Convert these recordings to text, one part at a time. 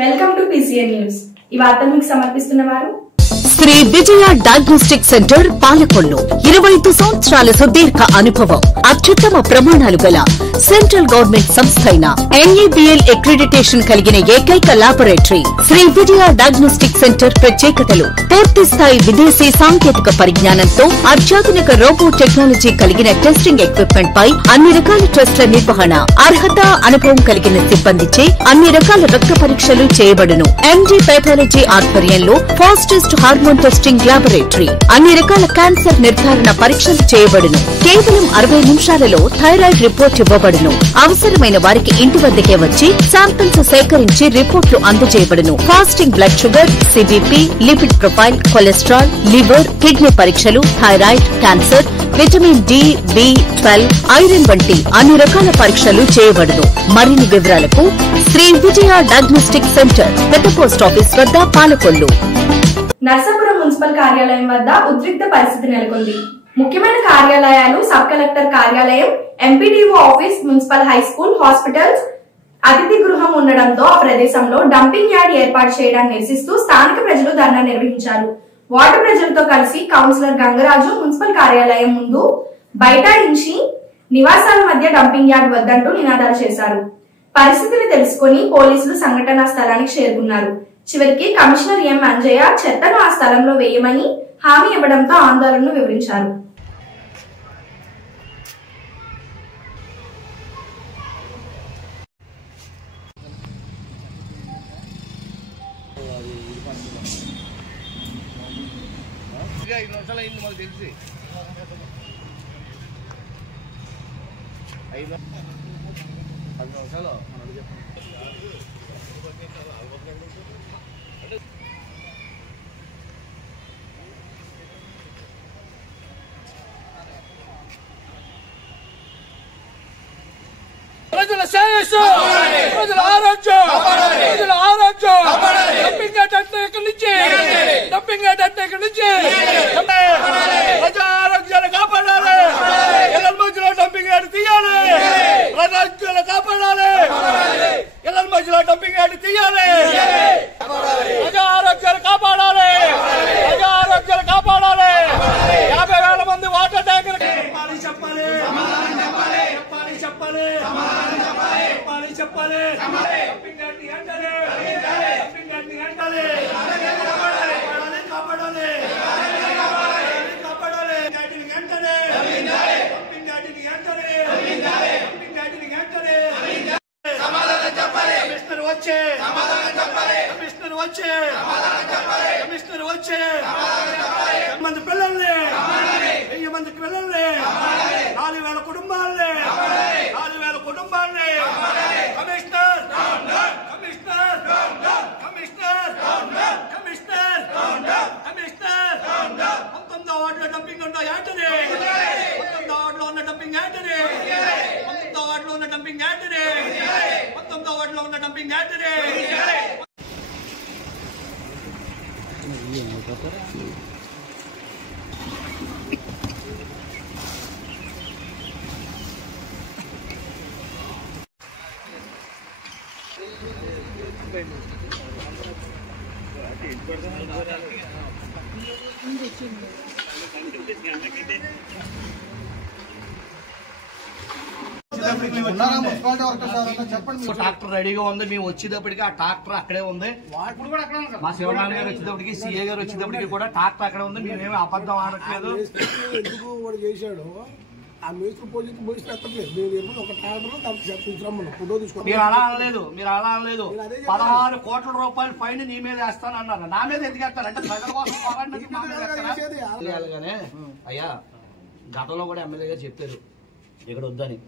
Welcome to PCN news. ఈ వార్తలు మీకు సమర్పిస్తున్నవారు శ్రీ విజయ డయాగ్నోస్టిక్ సెంటర్ పాలకొల్లు. 25 సంవత్సరాల సుదీర్ఘ అనుభవం, అత్యుత్తమ ప్రమాణాలు గల సెంట్రల్ గవర్నమెంట్ సంస్థ అయిన NABL అక్రిడిటేషన్ కలిగిన ఏకైక laboratory Shri Vijaya diagnostic centre. ప్రత్యేకతలు: పూర్తి స్థాయి విదేశీ సాంకేతిక పరిజ్ఞానంతో అత్యాధునిక రోబో టెక్నాలజీ కలిగిన టెస్టింగ్ ఎక్విప్మెంట్ పై అన్ని రకాల టెస్టుల నిర్వహణ, అర్హత, అనుభవం కలిగిన సిబ్బందిచే అన్ని రకాల రక్త పరీక్షలు చేయబడును. MD పెథాలజీ ఆధ్వర్యంలో ఫాస్టెస్ట్ హార్మోన్ టెస్టింగ్ ల్యాబొరేటరీ, అన్ని రకాల క్యాన్సర్ నిర్ధారణ పరీక్షలు చేయబడును. కేవలం 60 నిమిషాలలో థైరాయిడ్ రిపోర్ట్ ఇవ్వబడును. అవసరమైన వారికి ఇంటి వద్దకే వచ్చి శాంపిల్స్ సేకరించి రిపోర్టులు అందజేయబడును. Fasting blood sugar, CBP, lipid profile, cholesterol, liver, kidney పరీక్షలు, thyroid, cancer, vitamin D, B12, iron వంటి అన్ని రకాల పరీక్షలు చేయబడును. మరిన్ని వివరాలకు శ్రీ విజయ డయాగ్నోస్టిక్ సెంటర్, పెద్ద పోస్ట్ ఆఫీస్ వద్ద, పాలకొల్లు. నర్సాపురం మున్సిపల్ కార్యాలయం వద్ద ఉద్రిక్త పరిస్థితి నెలకొంది. ముఖ్యమైన కార్యాలయాలు, సబ్ కలెక్టర్ కార్యాలయం, MPDO office, municipal high school, hospitals, అతిథి గృహం ఉండడంతో ఆ ప్రదేశంలో డంపింగ్ యార్డ్ ఏర్పాటు చేయడాన్ని నిరసిస్తూ స్థానిక ప్రజలు ధర్నా నిర్వహించారు. వార్డు ప్రజలతో కలిసి కౌన్సిలర్ గంగరాజు మున్సిపల్ కార్యాలయం ముందు బైఠాయించి నివాసాల మధ్య డంపింగ్ యార్డ్ వద్దంటూ నినాదాలు చేశారు. పరిస్థితిని తెలుసుకుని పోలీసులు సంఘటనా స్థలానికి చేరుకున్నారు. చివరికి కమిషనర్ M. అంజయ్య చెత్తను ఆ స్థలంలో వేయమని హామీ ఇవ్వడంతో ఆందోళనను వివరించారు. ప్రజల శ్రేయస్సు, ప్రజల ఆరోగ్యం, ప్రజల ఆరోగ్యం. డంపింగ్ యార్డ్ అంటే ఇక్కడి నుంచి, డంపింగ్ యార్డ్ అంటే ఇక్కడి నుంచి ప్రజా ఆరోగ్యాన్ని కాపాడాలి. ఇళ్ల మధ్యలో డంపింగ్ యార్డ్ తీయాలి. ప్రజారోగ్యాన్ని కాపాడాలి. ఇళ్ల మధ్యలో డంపింగ్ యార్డ్ తీయాలి. ప్రజా ఆరోగ్యాన్ని కాపాడాలి. ప్రజా ఆరోగ్యాన్ని కాపాడాలి. 50,000 మంది వాటర్ ట్యాంకులు చెప్పాలి. చెప్పాలి చెప్పాలి. డంపింగ్ యార్డ్ ఎంటాలి. డంపింగ్ యార్డ్ ఎంటాలి. కాపాడాలి. కాపాడాలి. డంపింగ్ ఎంటాలి. డంపింగ్ యార్డ్ ఎంటాలి. డంపింగ్ యార్డ్ ఎంటాలి. సమాధానం చెప్పాలి. కమిషనర్ వచ్చే సమాధానం చెప్పాలి. కమిషనర్ వచ్చే సమాధానం చెప్పాలి. కమిషనర్ వచ్చే సమాధానం చెప్పాలి. 1000 మంది పిల్లల్ని, 1000 మంది పిల్లల్ని, 4000 కుటుంబాలని, 4000 కుటుంబాలని. Commissioner commissioner commissioner commissioner commissioner 19వ వార్డులో డంపింగ్ ఉందో ఏంటనే, 19వ వార్డులో ఉన్న డంపింగ్ ఏంటనే, 19వ వార్డులో ఉన్న డంపింగ్ ఏంటనే, 19వ వార్డులో ఉన్న డంపింగ్ ఏంటనే. ట్రాక్టర్ రెడీగా ఉంది. మేము వచ్చేటప్పటికి ఆ ట్రాక్టర్ అక్కడే ఉంది. మా శివనారాయణ గారు వచ్చేటప్పటికి, CA గారు వచ్చేటప్పటికి కూడా ట్రాక్టర్ అక్కడే ఉంది. మేమేమి అబద్ధం ఆడట్లేదు. ఎందుకు వాడు చేశాడు ఆ మేస్త్రి పోలీసు పోలీసులు ఎత్తలేదు. మేము ఒక ట్రాక్టర్ దానికి ఫోటో తీసుకోండి. మీరు అలా అనలేదు. 16 కోట్ల రూపాయల ఫైన్ నీ మీద వేస్తానన్నారు. నా మీద ఎందుకు వేస్తారు అంటే ప్రజల కోసం పోరాడినగానే. అయ్యా, గతంలో కూడా ఎమ్మెల్యే గారు చెప్పారు ఇక్కడ వద్దని.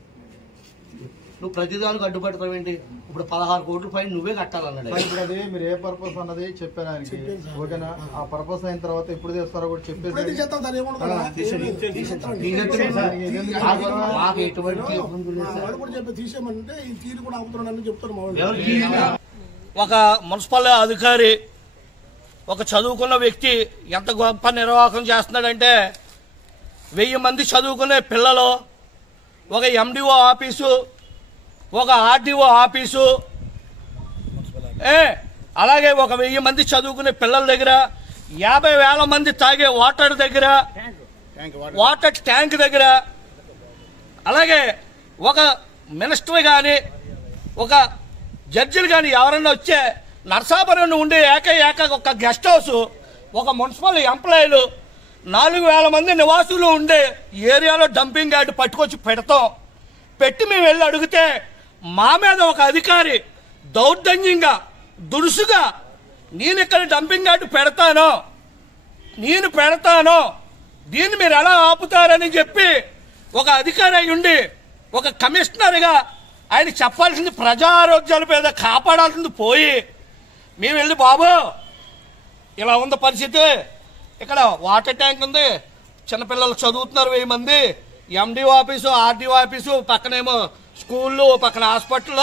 నువ్వు ప్రతిదానికి అడ్డుపడతావు ఏంటి? ఇప్పుడు 16 కోట్ల ఫైన్ నువ్వే కట్టాలన్నాడు. ఇప్పుడు అది మీరు ఏ పర్పస్ అన్నది చెప్పాను ఆయనకి. ఓకేనా? ఆ పర్పస్ అయిన తర్వాత ఎప్పుడు చేస్తారో కూడా చెప్పేసి మాకు ఎటువంటి తీసేయమంటే ఈ తీరు కూడా ఆపుతున్నాడని చెప్తారు. ఒక మున్సిపల్ అధికారి, ఒక చదువుకున్న వ్యక్తి ఎంత గొప్ప నిర్వాహకం చేస్తున్నాడంటే 1000 మంది చదువుకునే పిల్లలు, ఒక MDO ఆఫీసు, ఒక RDO ఆఫీసు, అలాగే 1000 మంది చదువుకునే పిల్లల దగ్గర, 50,000 మంది తాగే వాటర్ దగ్గర, వాటర్ ట్యాంక్ దగ్గర, అలాగే ఒక మినిస్టర్ కానీ ఒక జడ్జిలు కానీ ఎవరన్నా వచ్చే నర్సాపురం ఉండే ఏక ఒక గెస్ట్ హౌస్, ఒక మున్సిపల్ ఎంప్లాయీలు 4,000 మంది నివాసులు ఉండే ఏరియాలో డంపింగ్ యార్డ్ పట్టుకొచ్చి పెట్టి మేము వెళ్ళి అడిగితే మా మీద ఒక అధికారి దౌర్జన్యంగా దురుసుగా నేను ఇక్కడ డంపింగ్ యార్డ్ పెడతాను దీన్ని మీరు ఎలా ఆపుతారని చెప్పి ఒక అధికారి అయి ఉండి ఒక కమిషనర్గా ఆయన చెప్పాల్సింది ప్రజా ఆరోగ్యాల మీద కాపాడాల్సింది పోయి మేము వెళ్ళి బాబు ఇలా ఉంది పరిస్థితి, ఇక్కడ వాటర్ ట్యాంక్ ఉంది, చిన్నపిల్లలు చదువుతున్నారు 1000 మంది, ఎండిఓ ఆఫీసు ఆర్డీఓ ఆఫీసు పక్కనేమో స్కూళ్ళు పక్కన హాస్పిటల్,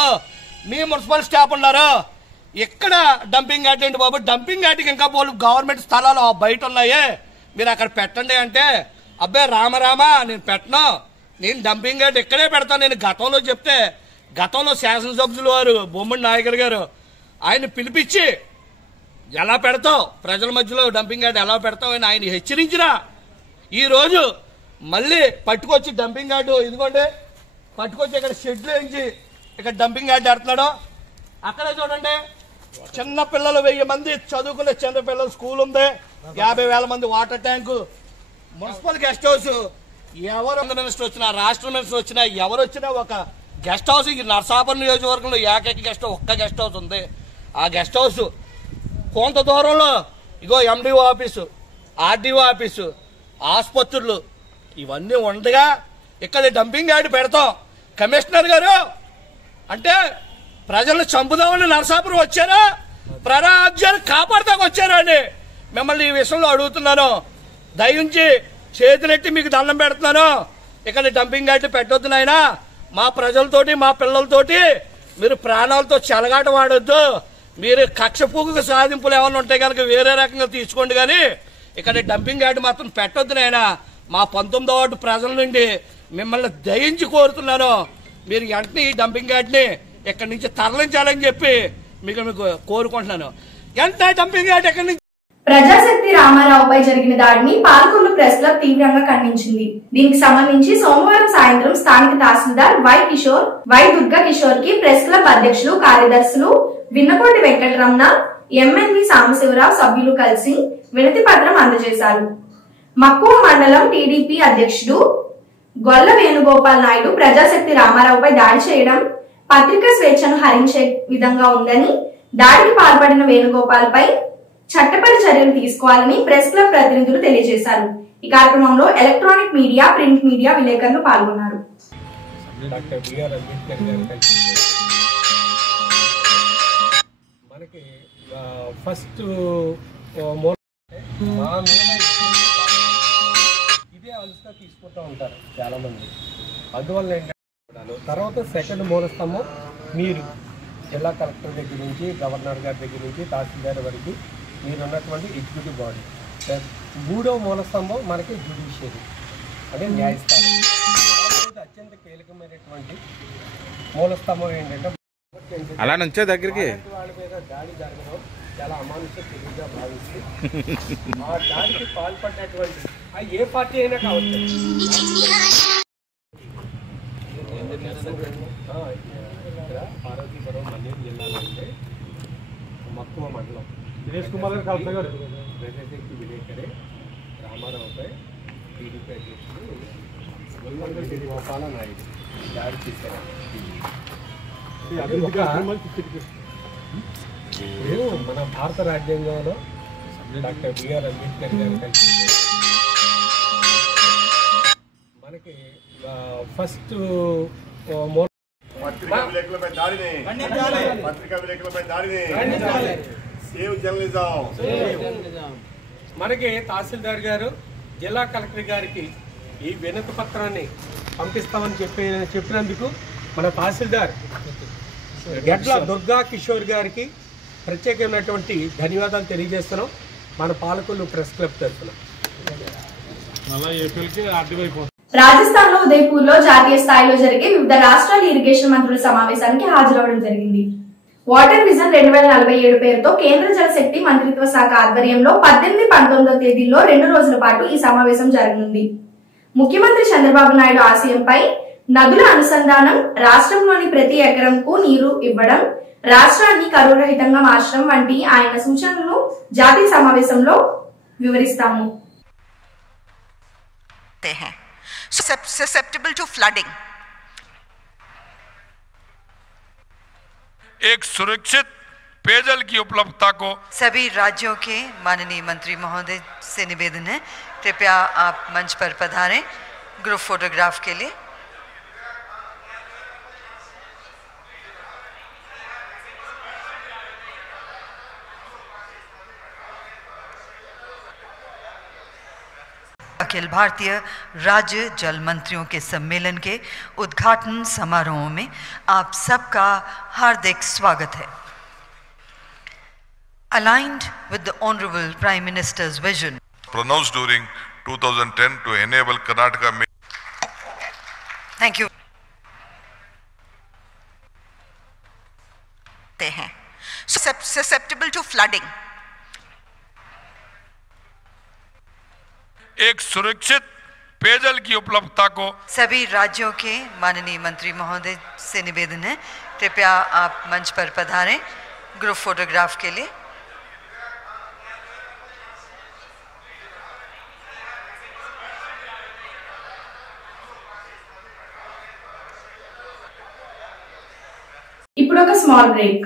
మీ మున్సిపల్ స్టాఫ్ ఉన్నారు, ఇక్కడ డంపింగ్ యార్డ్ ఏంటి బాబు, డంపింగ్ యార్డ్కి ఇంకా గవర్నమెంట్ స్థలాలు బయట ఉన్నాయే మీరు అక్కడ పెట్టండి అంటే అబ్బాయి రామరామ నేను పెట్టను, నేను డంపింగ్ యార్డ్ ఇక్కడే పెడతాను. నేను గతంలో చెప్తే గతంలో శాసనసభ్యులు వారు బొమ్మడి నాయకులు గారు ఆయన పిలిపించి ఎలా పెడతావు ప్రజల మధ్యలో డంపింగ్ యార్డ్ ఎలా పెడతావు అని ఆయన హెచ్చరించినా ఈరోజు మళ్ళీ పట్టుకొచ్చి డంపింగ్ యార్డు ఇదిగోండి పట్టుకొచ్చి ఇక్కడ షెడ్లు వేయించి ఇక్కడ డంపింగ్ యార్డ్ ఆడుతున్నాడు. అక్కడే చూడండి చిన్న పిల్లలు 1000 మంది చదువుకునే చిన్న పిల్లల స్కూల్ ఉంది, 50,000 మంది water tank, municipal guest house. ఎవరు మినిస్టర్ వచ్చినా రాష్ట్ర మినిస్టర్ వచ్చినా ఎవరు వచ్చినా ఒక గెస్ట్ హౌస్ ఈ నర్సాపురం నియోజకవర్గంలో ఏకైక ఒక్క గెస్ట్ హౌస్ ఉంది. ఆ గెస్ట్ హౌస్ కొంత దూరంలో ఇగో ఎండిఓ ఆఫీసు ఆర్డీఓ ఆఫీసు ఆసుపత్రులు ఇవన్నీ ఉండగా ఇక్కడ డంపింగ్ యార్డ్ పెడతాం. కమిషనర్ గారు అంటే ప్రజలను చంపుదామని నరసాపురం వచ్చారా, ప్రజారాజ్యాన్ని కాపాడతాకు వచ్చారా అని మిమ్మల్ని ఈ విషయంలో అడుగుతున్నాను. దయించి చేతులెట్టి మీకు దండం పెడుతున్నాను, ఇక్కడ డంపింగ్ యార్డ్ పెట్టొద్దు నాయనా. మా ప్రజలతోటి మా పిల్లలతోటి మీరు ప్రాణాలతో చెలగాట వాడొద్దు. మీరు కక్ష పూకు సాధింపులు ఏమైనా ఉంటే కనుక వేరే రకంగా తీసుకోండి, కానీ ఇక్కడ డంపింగ్ యార్డ్ మాత్రం పెట్టొద్దు నాయనా. మా 19వ వార్డు ప్రజల నుండి మిమ్మల్ని దయించి కోరుతున్నాను, మీరు వెంటనే ఈ డంపింగ్ యార్డ్ని ఇక్కడి నుంచి తరలించాలని చెప్పి మీకు కోరుకుంటున్నాను. వెంటనే డంపింగ్ యార్డ్ ఎక్కడి నుంచి. ప్రజాశక్తి రామారావుపై జరిగిన దాడిని పాలకొల్లు ప్రెస్ క్లబ్ తీవ్రంగా ఖండించింది. దీనికి సంబంధించి సోమవారం సాయంత్రం స్థానిక తహసీల్దార్ వై దుర్గా కిషోర్ కి ప్రెస్ క్లబ్ అధ్యక్షులు కార్యదర్శులు విన్నకోటి వెంకటరమణ, ఎంఎన్వి సాంబశివరావు సభ్యులు కలిసి వినతి పత్రం అందజేశారు. మక్కువ మండలం టీడీపీ అధ్యక్షుడు గొల్ల వేణుగోపాల్ నాయుడు ప్రజాశక్తి రామారావుపై దాడి చేయడం పత్రికా స్వేచ్ఛను హరించే విధంగా ఉందని, దాడికి పాల్పడిన వేణుగోపాల్ పై చట్టపరి చర్యలు తీసుకోవాలని ప్రెస్ క్లబ్ ప్రతినిధులు తెలియజేశారు. ఈ కార్యక్రమంలో ఎలక్ట్రానిక్ మీడియా, ప్రింట్ మీడియా విలేకరులు పాల్గొన్నారు. మనకి ఫస్ట్ ఇదే అలుసుగా తీసుకుంటూ ఉంటారు చాలా మంది. అందువల్ల ఏంటంటే తర్వాత సెకండ్ మూలస్తంభం మీరు జిల్లా కలెక్టర్ దగ్గర నుంచి గవర్నర్ గారి దగ్గర నుంచి తహసీల్దార్ వరకు మీరు ఉన్నటువంటి ఎగ్జిక్యూటివ్ బాడీ. మూడవ మూలస్తంభం మనకి జ్యుడిషియరీ అంటే న్యాయస్థానం. అత్యంత కీలకమైనటువంటి మూలస్తంభం ఏంటంటే అలా నుంచే దగ్గరికి వాళ్ళ మీద దాడి జరగడం చాలా అమానుష చర్యగా భావిస్తూ ఆ దాడికి పాల్పడినటువంటి ఏ పార్టీ అయినా కావచ్చు. పార్వతీపురం మన్యం జిల్లాలో ఉంటే మక్కువ మండలం దినేష్ కుమార్ గారు కలెక్టర్ గారు ప్రజాశక్తి విలేకరే రామారావుపై టీడీపీ అధ్యక్షుడు గోపాల నాయుడు దాడి చేశారు. మన భారత రాజ్యాంగంలో డాక్టర్ బిఆర్ అంబేద్కర్ గారు కలిసి మనకి ఫస్ట్ పత్రికా విలేకరులపై దాడిని సేవ్ జర్నలిజం. మనకి తహసీల్దార్ గారు జిల్లా కలెక్టర్ గారికి ఈ వినతి పత్రాన్ని పంపిస్తామని చెప్పినందుకు మన తహసీల్దార్ గడ్ల దుర్గా కిషోర్ గారికి ప్రత్యేకమైనటువంటి ధన్యవాదాలు తెలియజేస్తున్నాం. మన పాలకొల్లు ప్రెస్ క్లబ్ తరఫున. రాజస్థాన్ లో ఉదయపూర్ లో జాతీయ స్థాయిలో జరిగే వివిధ రాష్ట్రాల ఇరిగేషన్ మంత్రుల సమావేశానికి హాజరవడం జరిగింది. వాటర్ విజన్ 2047 పేరుతో కేంద్ర జలశక్తి మంత్రిత్వ శాఖ ఆధ్వర్యంలో 18-19 తేదీల్లో 2 రోజుల పాటు ఈ సమావేశం జరగనుంది. ముఖ్యమంత్రి చంద్రబాబు నాయుడు ఆశయంపై నదుల అనుసంధానం, రాష్ట్రంలోని ప్రతి ఎకరంకు నీరు ఇవ్వడం, రాష్ట్రాన్ని కరువు రహితంగా మార్చడం వంటి ఆయన సూచనలను జాతీయ సమావేశంలో వివరిస్తాము. Susceptible to flooding. एक सुरक्षित पेयजल की उपलब्धता को सभी राज्यों के माननीय मंत्री महोदय से निवेदन है, कृपया आप मंच पर पधारें ग्रुप फोटोग्राफ के लिए. अखिल भारतीय राज्य जल मंत्रियों के सम्मेलन के उद्घाटन समारोह में आप सबका हार्दिक स्वागत है. Aligned with the Honorable Prime Minister's vision pronounced during 2010 to enable Karnataka. Thank you. They हैं susceptible to flooding. एक सुरक्षित पेयजल की उपलब्धता को सभी राज्यों के माननीय मंत्री महोदय से निवेदन है, कृपया आप मंच पर पधारें ग्रुप फोटोग्राफ के लिए. ఇప్పుడు ఒక small break.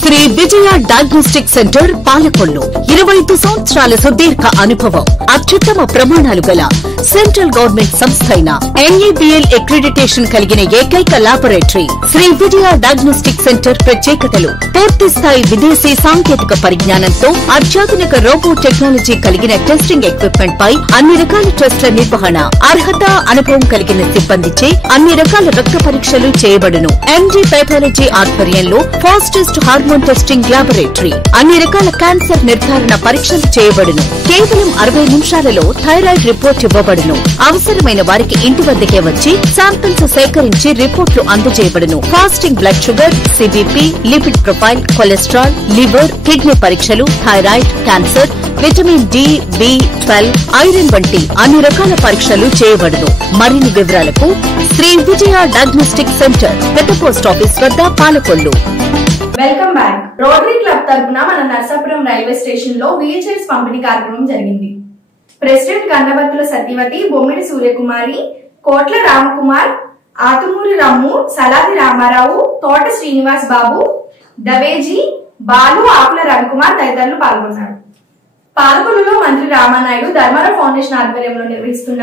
Shri Vijaya diagnostic centre Palakollu 25 సంవత్సరాల సుదీర్ఘ అనుభవం, అత్యుత్తమ ప్రమాణాలు గల సెంట్రల్ గవర్నమెంట్ సంస్థ అయిన NABL అక్రిడిటేషన్ కలిగిన ఏకైక laboratory Shri Vijaya diagnostic centre ప్రత్యేకతలు పూర్తి స్థాయి విదేశీ సాంకేతిక పరిజ్ఞానంతో అత్యాధునిక రోబో టెక్నాలజీ కలిగిన టెస్టింగ్ ఎక్విప్మెంట్ పై అన్ని రకాల టెస్టుల నిర్వహణ, అర్హత, అనుభవం కలిగిన సిబ్బందిచే అన్ని రకాల రక్త పరీక్షలు చేయబడును. MD పెథాలజీ ఆధ్వర్యంలో ఫాస్టెస్ట్ హార్మోన్ టెస్టింగ్ లాబొరేటరీ, అన్ని రకాల క్యాన్సర్ నిర్ధారణ పరీక్షలు చేయబడును. కేవలం 60 నిమిషాలలో థైరాయిడ్ రిపోర్ట్ ఇవ్వబడును. అవసరమైన వారికి ఇంటి వద్దకే వచ్చి శాంపిల్స్ సేకరించి రిపోర్టులు అందజేయబడును. Fasting blood sugar, CBP, lipid profile, cholesterol, liver, kidney పరీక్షలు, thyroid, cancer, vitamin D, B12, iron వంటి అన్ని రకాల పరీక్షలు చేయబడును. మరిన్ని వివరాలకు శ్రీ విజయ డయాగ్నోస్టిక్ సెంటర్, పెద్ద పోస్ట్ ఆఫీస్ వద్ద, Palakollu. Welcome back. Rotary club తరపున మన నర్సాపురం రైల్వే స్టేషన్ లో వీల్ చైర్స్ పంపిణీ కార్యక్రమం జరిగింది. ప్రెసిడెంట్ గన్నబత్తుల సత్యవతి, బొమ్మిడి సూర్యకుమారి, కోట్ల రామకుమార్, ఆతుమూరి రమ్ము, సలాది రామారావు, తోట శ్రీనివాస్ బాబు, దవేజీ, బాలు, ఆకుల రవికుమార్ తదితరులు పాల్గొన్నారు. పాలకొల్లులో మంత్రి రామానాయుడు ధర్మారావు ఫౌండేషన్ ఆధ్వర్యంలో నిర్వహిస్తున్న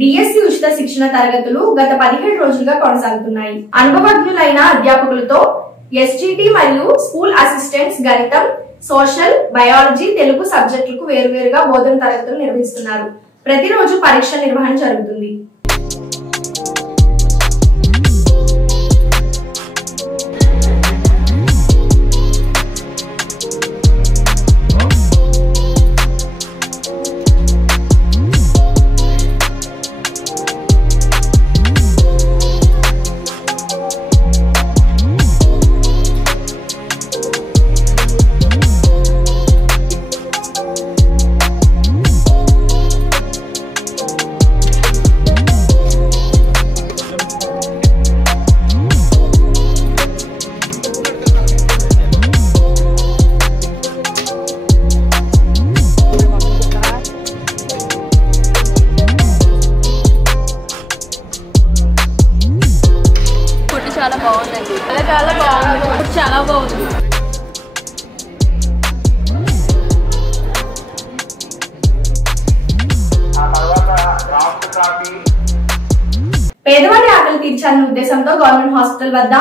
DSC ఉచిత శిక్షణ తరగతులు గత 17 రోజులుగా కొనసాగుతున్నాయి. అనుభవజ్ఞులైన అధ్యాపకులతో SGT మరియు స్కూల్ అసిస్టెంట్స్ గణితం, సోషల్, బయాలజీ, తెలుగు సబ్జెక్టులకు వేరువేరుగా బోధన తరగతులు నిర్వహిస్తున్నారు. ప్రతిరోజు పరీక్ష నిర్వహణ జరుగుతుంది. చాలా బాగుందండి, చాలా బాగుంది, చాలా బాగుంది. పేదవాడి ఆకలి తీర్చాలనే ఉద్దేశంతో గవర్నమెంట్ హాస్పిటల్ వద్ద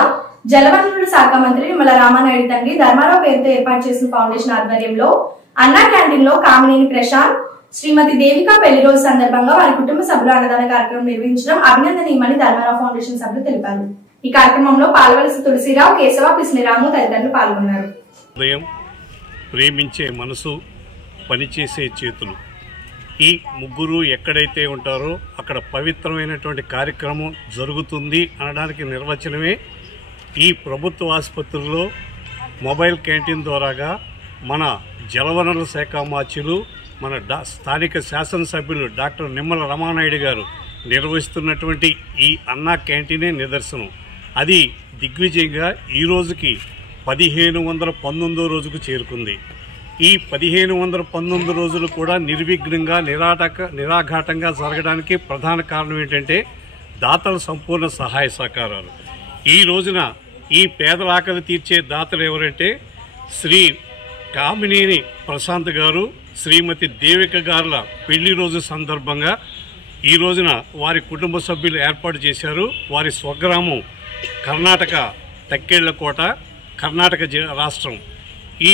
జలవనరుల శాఖ మంత్రి నిమ్మల రామానాయుడు తండ్రి ధర్మారావు పేరుతో ఏర్పాటు చేసిన ఫౌండేషన్ ఆధ్వర్యంలో అన్నా క్యాంటీన్ లో కామినేని ప్రశాంత్, శ్రీమతి దేవిక పెళ్లి రోజు సందర్భంగా వారి కుటుంబ సభ్యులు అన్నదాన కార్యక్రమం నిర్వహించడం అభినందనీయమని ధర్మారావు ఫౌండేషన్ సభ్యులు తెలిపారు. ఈ కార్యక్రమంలో పాల్వలసి తులసిరావు, కేశవ, పిసినిరాము తదితరులు పాల్గొన్నారు. హృదయం, ప్రేమించే మనసు, పనిచేసే చేతులు, ఈ ముగ్గురు ఎక్కడైతే ఉంటారో అక్కడ పవిత్రమైనటువంటి కార్యక్రమం జరుగుతుంది అనడానికి నిర్వచనమే ఈ ప్రభుత్వ ఆసుపత్రుల్లో మొబైల్ క్యాంటీన్ ద్వారాగా మన జలవనరుల శాఖ మాత్యులు మన స్థానిక శాసనసభ్యులు డాక్టర్ నిమ్మల రమానాయుడు గారు నిర్వహిస్తున్నటువంటి ఈ అన్నా క్యాంటీనే నిదర్శనం. అది దిగ్విజయంగా ఈ రోజుకి 1519 రోజుకు చేరుకుంది. ఈ 1519 రోజులు కూడా నిర్విఘ్నంగా నిరాఘాటంగా జరగడానికి ప్రధాన కారణం ఏంటంటే దాతల సంపూర్ణ సహాయ సహకారాలు. ఈ రోజున ఈ పేదల ఆకలి తీర్చే దాతలు ఎవరంటే శ్రీ కామినేని ప్రశాంత్ గారు, శ్రీమతి దేవిక గారుల పెళ్లి రోజు సందర్భంగా ఈ రోజున వారి కుటుంబ సభ్యులు ఏర్పాటు చేశారు. వారి స్వగ్రామం కర్ణాటక తక్కేళ్లకోట, కర్ణాటక రాష్ట్రం. ఈ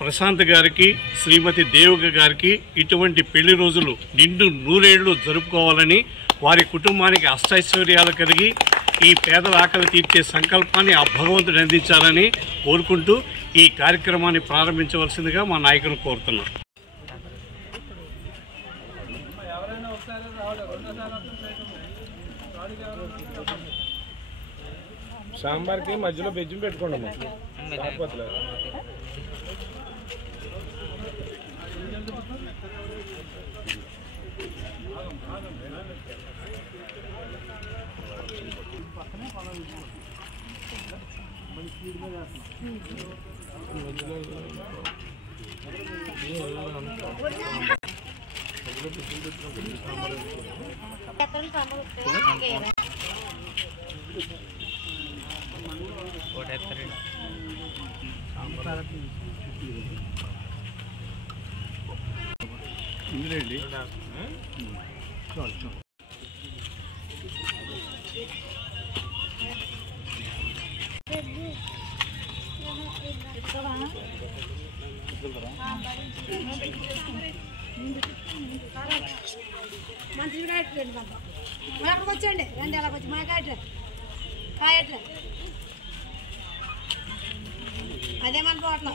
ప్రశాంత్ గారికి, శ్రీమతి దేవిక గారికి ఇటువంటి పెళ్లి రోజులు నిండు నూరేళ్లు జరుపుకోవాలని, వారి కుటుంబానికి అష్టైశ్వర్యాలు కలిగి ఈ పేదల ఆకలి తీర్చే సంకల్పాన్ని ఆ భగవంతుడు అందించాలని కోరుకుంటూ ఈ కార్యక్రమాన్ని ప్రారంభించవలసిందిగా మా నాయకులను కోరుతున్నాం. సాంబార్కి మధ్యలో బెజ్జం పెట్టుకోండి. ఇందులేండి మంచి అక్కడికి వచ్చండి, రండి అలాగ వచ్చి మా కాయట్లే అదే మన తోటలో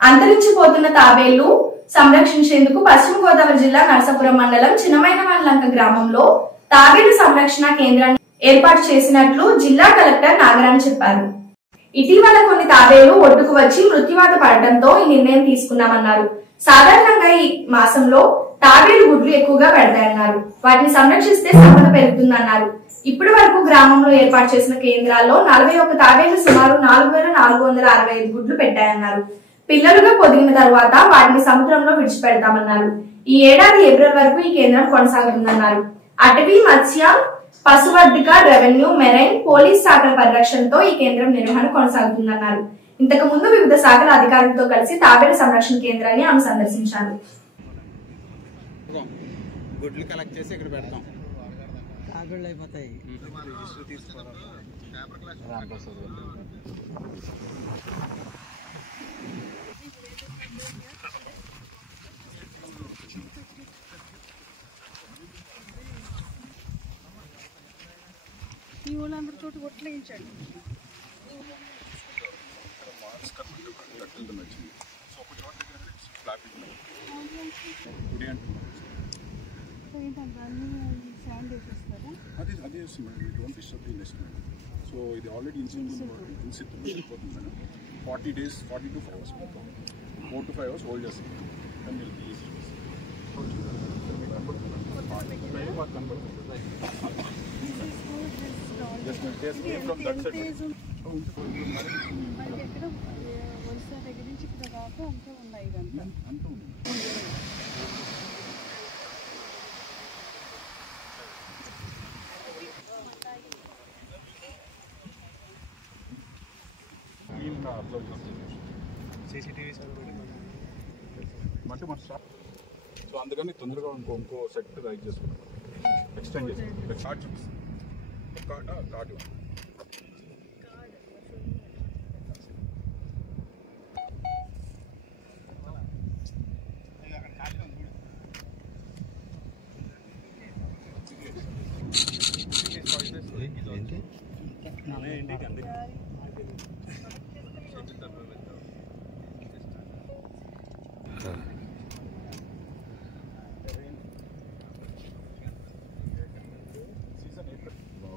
అంతరించిపోతున్న తాబేళ్లు సంరక్షించేందుకు పశ్చిమ గోదావరి జిల్లా నరసాపురం మండలం చిన్నమైనవాన్లంక గ్రామంలో తాబేళ్లు సంరక్షణ కేంద్రాన్ని ఏర్పాటు చేసినట్లు జిల్లా కలెక్టర్ నాగరాణి చెప్పారు. ఇటీవల కొన్ని తాబేళ్లు ఒడ్డుకు వచ్చి మృత్యువాత పడటంతో ఈ నిర్ణయం తీసుకున్నామన్నారు. సాధారణంగా ఈ మాసంలో తాబేళ్లు గుడ్లు ఎక్కువగా పెడతాయన్నారు. వాటిని సంరక్షిస్తే సంపద పెరుగుతుందన్నారు. ఇప్పటి వరకు గ్రామంలో ఏర్పాటు చేసిన కేంద్రాల్లో 41 తాబేళ్లు సుమారు 4465 గుడ్లు పెట్టాయన్నారు. పిల్లలుగా పొదిగిన తరువాత వాటిని సముద్రంలో విడిచిపెడతామన్నారు. ఈ ఏడాది ఏప్రిల్ వరకు ఈ కేంద్రం కొనసాగుతుందన్నారు. అటవీ, మత్స్య, పశువర్ధిక, రెవెన్యూ, మెరైన్, పోలీస్ శాఖల పరిరక్షణతో ఈ కేంద్రం నిర్వహణ కొనసాగుతుందన్నారు. ఇంతకు ముందు వివిధ శాఖల అధికారులతో కలిసి తాబేళ్ల సంరక్షణ కేంద్రాన్ని ఆమె సందర్శించారు. గుడ్లు కలెక్ట్ చేసి ఇక్కడ పెడతాం. తాబేళ్లు అయిపోతాయి. ఈ ఊళ్ళందరితో కొట్లేయించండి. సో ఇది ఆల్రెడీ ఇన్సిట్ వెళ్ళిపోతుంది madam. 40 days 40 to 5 hours 4 to 5 hours hold చేస్తాం. దగ్గర నుంచి ఇక్కడ దాకా అంతే ఉన్నాయి ఇదంతా మట్టి మన స్టాప్. సో అందుకని తొందరగా ఇంకో సెట్ రైట్ చేసుకుంటాం, ఎక్స్టెండ్ చేసుకుంటాం. కార్డ్ చూపిస్తాం, card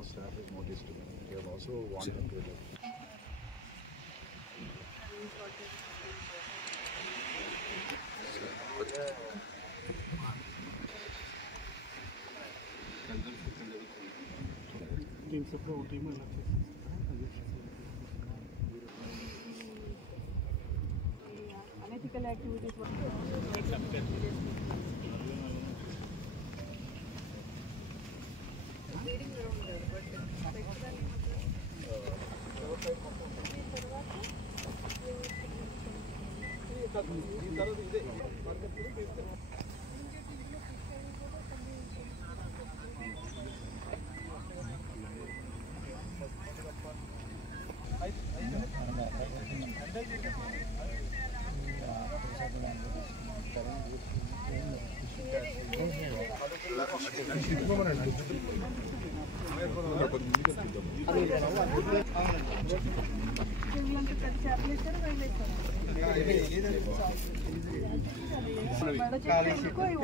staff is noticed. They have also wanted to unethical activities.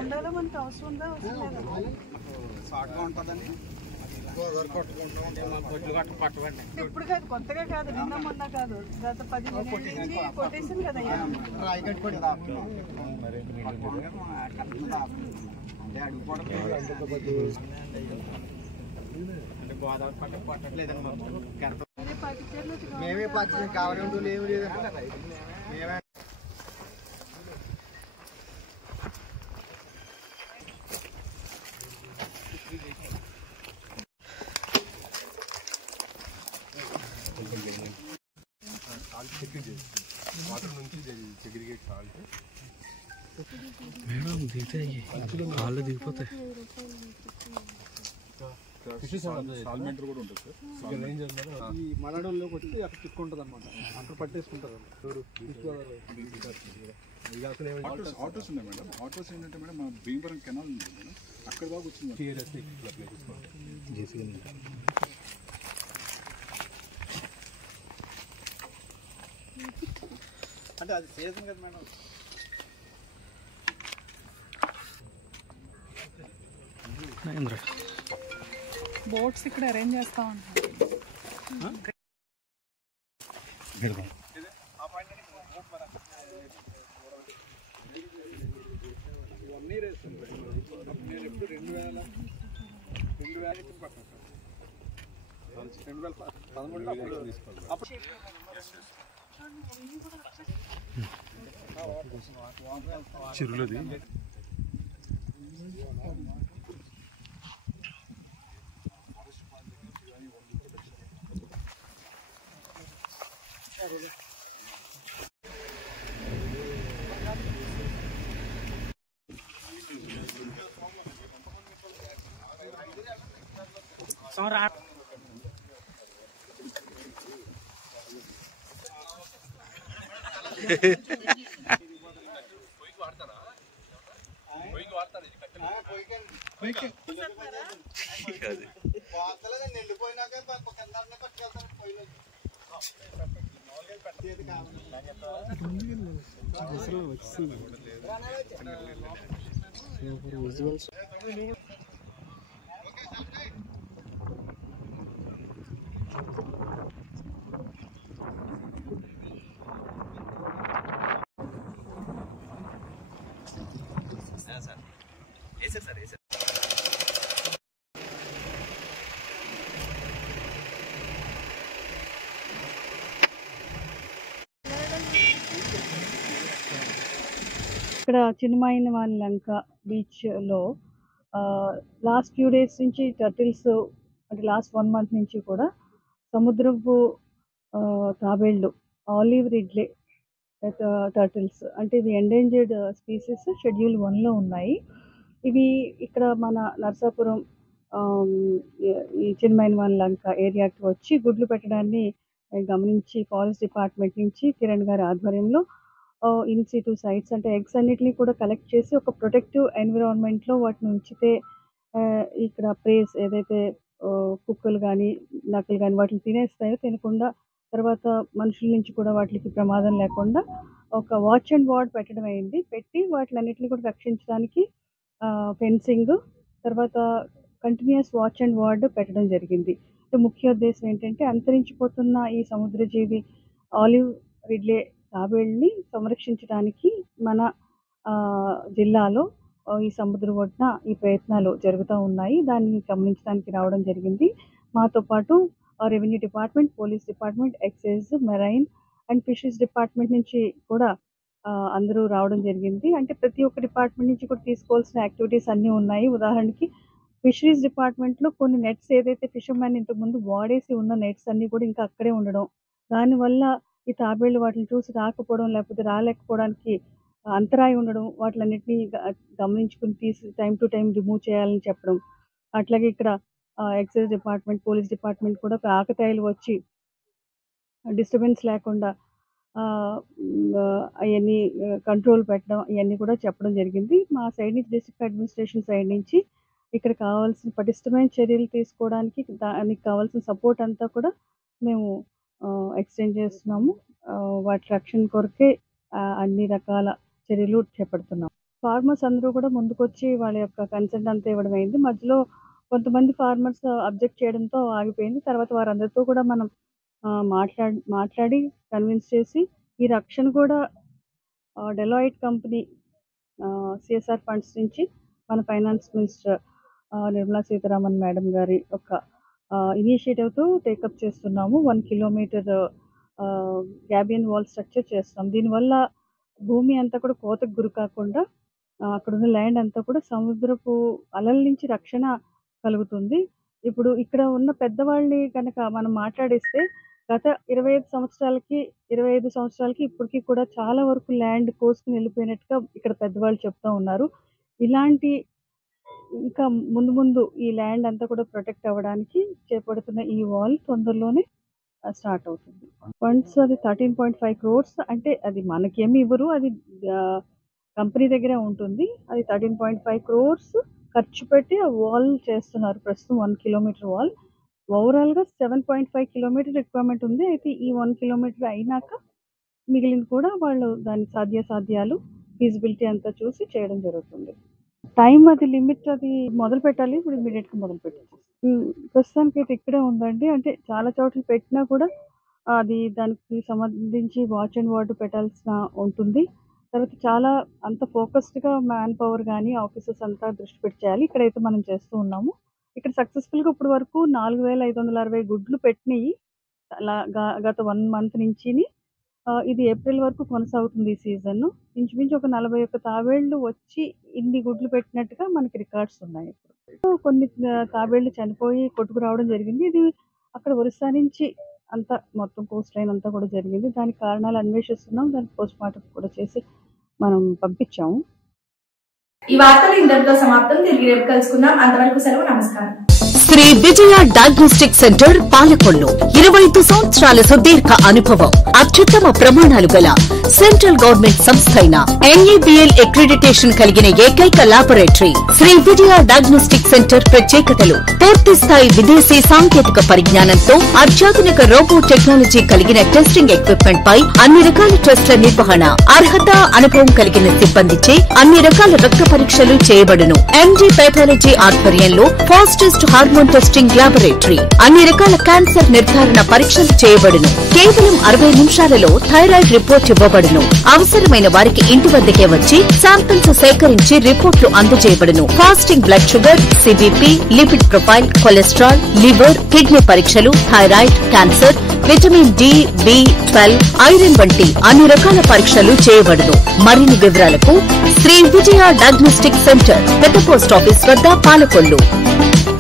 ఉండాలా మనకు అవసరం ఉందా ఇప్పుడు కాదు, కొత్తగా కాదు, నిన్న మొన్న కాదు, గత 10 నెలల నుంచి కొట్టేసాను కదా. మేమే పచ్చి కావాలంటూ లేవు లేదు మేమే వాటర్ నుంచి సెగ్రిగేట్ సాల్ట్ మేడం దిగుతాయి, కాళ్ళు దిగిపోతాయి. సాల్మెంటర్ కూడా ఉంటుంది సార్. ఈ మలడంలోకి వచ్చి అక్కడ చిక్కుంటుంది అనమాట, అక్కడ పట్టేసుకుంటారు. ఆటోస్ ఉన్నాయి మేడం. ఆటోస్ ఏంటంటే మేడం మన భీమవరం కెనాల్ ఉంది మేడం, అక్కడ దాకా వచ్చింది. అంటే అది సీజన్ కదా మేడం. బోట్స్ ఇక్కడ అరేంజ్ చేస్తా ఉంటారు. చెరువులది ఇక్కడ చిన్నమాయినవాని లంక బీచ్లో లాస్ట్ ఫ్యూ డేస్ నుంచి టర్టిల్స్ అంటే లాస్ట్ 1 month నుంచి కూడా సముద్రపు తాబేళ్ళు ఆలివ్ రిడ్లే టర్టిల్స్ అంటే ఇది ఎండేంజర్డ్ స్పీసీస్ షెడ్యూల్ 1లో ఉన్నాయి. ఇవి ఇక్కడ మన నర్సాపురం ఈ చిన్నమైనవాని లంక ఏరియాకి వచ్చి గుడ్లు పెట్టడాన్ని గమనించి ఫారెస్ట్ డిపార్ట్మెంట్ నుంచి కిరణ్ గారి ఆధ్వర్యంలో ఇన్ సిటు సైట్స్ అంటే ఎగ్స్ అన్నిటిని కూడా కలెక్ట్ చేసి ఒక ప్రొటెక్టివ్ ఎన్విరాన్మెంట్లో వాటిని ఉంచితే ఇక్కడ ప్రేస్ ఏదైతే కుక్కలు కానీ నక్కలు కానీ వాటిని తినేస్తాయో తినకుండా తర్వాత మనుషుల నుంచి కూడా వాటికి ప్రమాదం లేకుండా ఒక వాచ్ అండ్ వార్డ్ పెట్టడం అయింది. పెట్టి వాటిలన్నిటిని కూడా రక్షించడానికి ఫెన్సింగ్ తర్వాత కంటిన్యూస్ వాచ్ అండ్ వార్డ్ పెట్టడం జరిగింది. ముఖ్య ఉద్దేశం ఏంటంటే అంతరించిపోతున్న ఈ సముద్రజీవి ఆలివ్ రిడ్లే తాబేళ్ళని సంరక్షించడానికి మన జిల్లాలో ఈ సముద్ర ఒడ్డున ఈ ప్రయత్నాలు జరుగుతూ ఉన్నాయి. దాన్ని గమనించడానికి రావడం జరిగింది. మాతో పాటు revenue department, police department, excise, marine and fisheries department నుంచి కూడా అందరూ రావడం జరిగింది. అంటే ప్రతి ఒక్క డిపార్ట్మెంట్ నుంచి కూడా తీసుకోవాల్సిన యాక్టివిటీస్ అన్నీ ఉన్నాయి. ఉదాహరణకి ఫిషరీస్ డిపార్ట్మెంట్లో కొన్ని నెట్స్ ఏదైతే ఫిషర్మెన్ ఇంతకుముందు వాడేసి ఉన్న నెట్స్ అన్నీ కూడా ఇంకా అక్కడే ఉండడం, దానివల్ల ఈ తాబేళ్ళు వాటిని చూసి రాకపోవడం లేకపోతే రాలేకపోవడానికి అంతరాయం ఉండడం, వాటిలన్నింటినీ గమనించుకుని తీసి టైం టు టైం రిమూవ్ చేయాలని చెప్పడం. అట్లాగే ఇక్కడ ఎక్సైజ్ డిపార్ట్మెంట్, పోలీస్ డిపార్ట్మెంట్ కూడా ఆకతాయిలు వచ్చి డిస్టర్బెన్స్ లేకుండా అవన్నీ కంట్రోల్ పెట్టడం ఇవన్నీ కూడా చెప్పడం జరిగింది. మా సైడ్ నుంచి డిస్ట్రిక్ట్ అడ్మినిస్ట్రేషన్ సైడ్ నుంచి ఇక్కడ కావాల్సిన పటిష్టమైన చర్యలు తీసుకోవడానికి దానికి కావాల్సిన సపోర్ట్ అంతా కూడా మేము ఎక్స్టెండ్ చేస్తున్నాము. వాటి రక్షణ కొరకే అన్ని రకాల చర్యలు చేపడుతున్నాం. ఫార్మర్స్ అందరూ కూడా ముందుకొచ్చి వాళ్ళ యొక్క కన్సెంట్ అంతా ఇవ్వడం అయింది. మధ్యలో కొంతమంది ఫార్మర్స్ అబ్జెక్ట్ చేయడంతో ఆగిపోయింది. తర్వాత వారందరితో కూడా మనం మాట్లాడి కన్విన్స్ చేసి ఈ రక్షణ కూడా డెలాయిట్ కంపెనీ సిఎస్ఆర్ ఫండ్స్ నుంచి మన finance minister Nirmala Sitharaman madam గారి ఒక ఇనిషియేటివ్తో టేకప్ చేస్తున్నాము. 1 kilometer గ్యాబియన్ వాల్ స్ట్రక్చర్ చేస్తాం. దీనివల్ల భూమి అంతా కూడా కోతకు గురి కాకుండా అక్కడున్న ల్యాండ్ అంతా కూడా సముద్రపు అలల నుంచి రక్షణ కలుగుతుంది. ఇప్పుడు ఇక్కడ ఉన్న పెద్దవాళ్ళని కనుక మనం మాట్లాడిస్తే గత 25 సంవత్సరాలకి ఇప్పటికీ కూడా చాలా వరకు ల్యాండ్ కోసుకుని వెళ్ళిపోయినట్టుగా ఇక్కడ పెద్దవాళ్ళు చెప్తూ ఉన్నారు. ఇలాంటి ఇంకా ముందు ఈ ల్యాండ్ అంతా కూడా ప్రొటెక్ట్ అవ్వడానికి చేపడుతున్న ఈ వాల్ తొందరలోనే స్టార్ట్ అవుతుంది. ఫండ్స్ అది 13.5 crores అంటే అది మనకేమి ఇవ్వరు, అది కంపెనీ దగ్గరే ఉంటుంది. అది 13.5 crores ఖర్చు పెట్టి ఆ వాల్ చేస్తున్నారు. ప్రస్తుతం 1 kilometer వాల్. ఓవరాల్గా 7.5 kilometer రిక్వైర్మెంట్ ఉంది. అయితే ఈ 1 kilometer అయినాక మిగిలింది కూడా వాళ్ళు దాని సాధ్యాలు ఫీజిబిలిటీ అంతా చూసి చేయడం జరుగుతుంది. టైం అది లిమిట్ అది మొదలు పెట్టాలి. ఇప్పుడు ఇమీడియట్గా మొదలు పెట్టాలి. ప్రస్తుతానికి అయితే ఇక్కడే ఉందండి. అంటే చాలా చోట్ల పెట్టినా కూడా అది దానికి సంబంధించి వాచ్ అండ్ వార్డ్ పెట్టాల్సిన ఉంటుంది. తర్వాత చాలా అంత ఫోకస్డ్గా మ్యాన్ పవర్ కానీ ఆఫీసర్స్ అంతా దృష్టి పెట్టి చేయాలి. ఇక్కడైతే మనం చేస్తూ ఉన్నాము. ఇక్కడ సక్సెస్ఫుల్గా ఇప్పుడు వరకు 4,560 గుడ్లు పెట్టినాయి గత 1 month నుంచి. ఇది ఏప్రిల్ వరకు కొనసాగుతుంది ఈ సీజన్. ఇంచుమించు ఒక 41 తాబేళ్లు వచ్చి ఇన్ని గుడ్లు పెట్టినట్టుగా మనకి రికార్డ్స్ ఉన్నాయి. కొన్ని తాబేళ్లు చనిపోయి కొట్టుకు రావడం జరిగింది. ఇది అక్కడ ఒరిస్సా నుంచి అంతా మొత్తం కోస్ట్ లైన్ అంతా కూడా జరిగింది. దానికి కారణాలు అన్వేషిస్తున్నాం. దానికి పోస్ట్ మార్టం కూడా చేసి మనం పంపించాము. ఈ వార్తలు ఇంతటితో సమాప్తం. తిరిగి రేపు కలుసుకుందాం. అంతవరకు సెలవు. నమస్కారం. శ్రీ విజయ డయాగ్నోస్టిక్ సెంటర్ పాలకొల్లు 25 సంవత్సరాల సుదీర్ఘ అనుభవం, అత్యుత్తమ ప్రమాణాలు గల సెంట్రల్ గవర్నమెంట్ సంస్థ అయిన NABL అక్రిడిటేషన్ కలిగిన ఏకైక laboratory Shri Vijaya diagnostic centre. ప్రత్యేకతలు: పూర్తి స్థాయి విదేశీ సాంకేతిక పరిజ్ఞానంతో అత్యాధునిక రోబో టెక్నాలజీ కలిగిన టెస్టింగ్ ఎక్విప్మెంట్ పై అన్ని రకాల టెస్టుల నిర్వహణ, అర్హత, అనుభవం కలిగిన సిబ్బందిచే అన్ని రకాల రక్త పరీక్షలు చేయబడును. MD పెథాలజీ ఆధ్వర్యంలో fastest hormone hormone testing laboratory, అన్ని రకాల క్యాన్సర్ నిర్ధారణ పరీక్షలు చేయబడును. కేవలం 60 నిమిషాలలో థైరాయిడ్ రిపోర్ట్ ఇవ్వబడును. అవసరమైన వారికి ఇంటి వద్దకే వచ్చి శాంపిల్స్ సేకరించి రిపోర్ట్లు అందజేయబడును. Fasting blood sugar, CBP, lipid profile, cholesterol, liver, kidney పరీక్షలు, థైరాయిడ్, క్యాన్సర్, విటమిన్ డి, బి12, ఐరన్ వంటి అన్ని రకాల పరీక్షలు చేయబడును. మరిన్ని వివరాలకు శ్రీ విజయ డయాగ్నోస్టిక్ సెంటర్, పెద్ద పోస్ట్ ఆఫీస్ వద్ద, పాలకొల్లు.